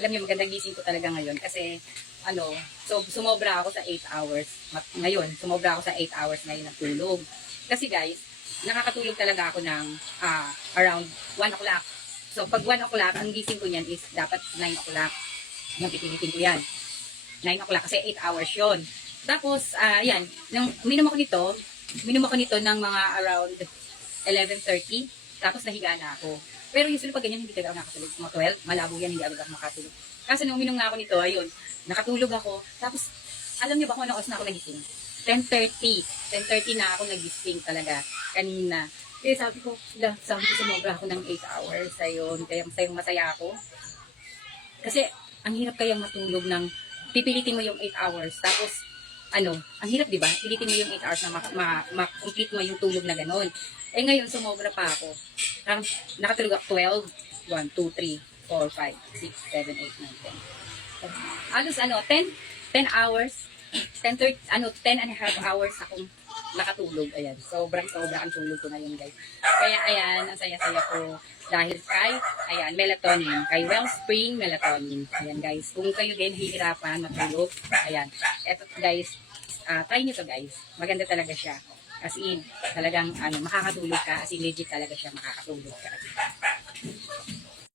Alam niyo, magandang gising ko talaga ngayon kasi, so sumobra ako sa 8 hours. Ngayon, sumobra ako sa 8 hours ngayon ng tulog. Kasi guys, nakakatulog talaga ako ng around 1 o'clock. So pag 1 o'clock, ang gising ko niyan is dapat 9 o'clock. Yung pipilitin ko yan. 9 o'clock kasi 8 hours yon. Tapos, yan, nung minom ako nito ng mga around 11:30. Tapos nahiga na ako. Pero usually pag ganyan, hindi talaga ako nakatulog. Mga 12, malabo yan, hindi agad ako makatulog. Kasi nung uminom nga ako nito, ayun, nakatulog ako. Tapos, alam niyo ba kung ano oras na ako nagising? 10:30. 10:30 na ako nagising talaga kanina. Kaya sabi ko sumobra ako ng 8 hours. Ayun, kaya masaya ako. Kasi, ang hirap kayang matulog ng, pipilitin mo yung 8 hours. Tapos, ang hirap, di ba? Pilitin mo yung 8 hours na ma-complete mo yung tulog na ganun. Eh ngayon, sumobra pa ako. Nakatulog ako 12, 1, 2, 3, 4, 5, 6, 7, 8, 9, 10. Alos 10 hours, 10 and a half hours akong nakatulog. Ayan, sobra ang tulog ko ngayon, guys. Kaya ayan, ang saya-saya ko dahil kay, melatonin, kay Wellspring Melatonin. Ayan, guys, kung kayo din hihirapan matulog, ayan, eto guys, try nyo to guys. Maganda talaga siya. As in, talagang makakatulog ka. As in, legit talaga siya makakatulog ka.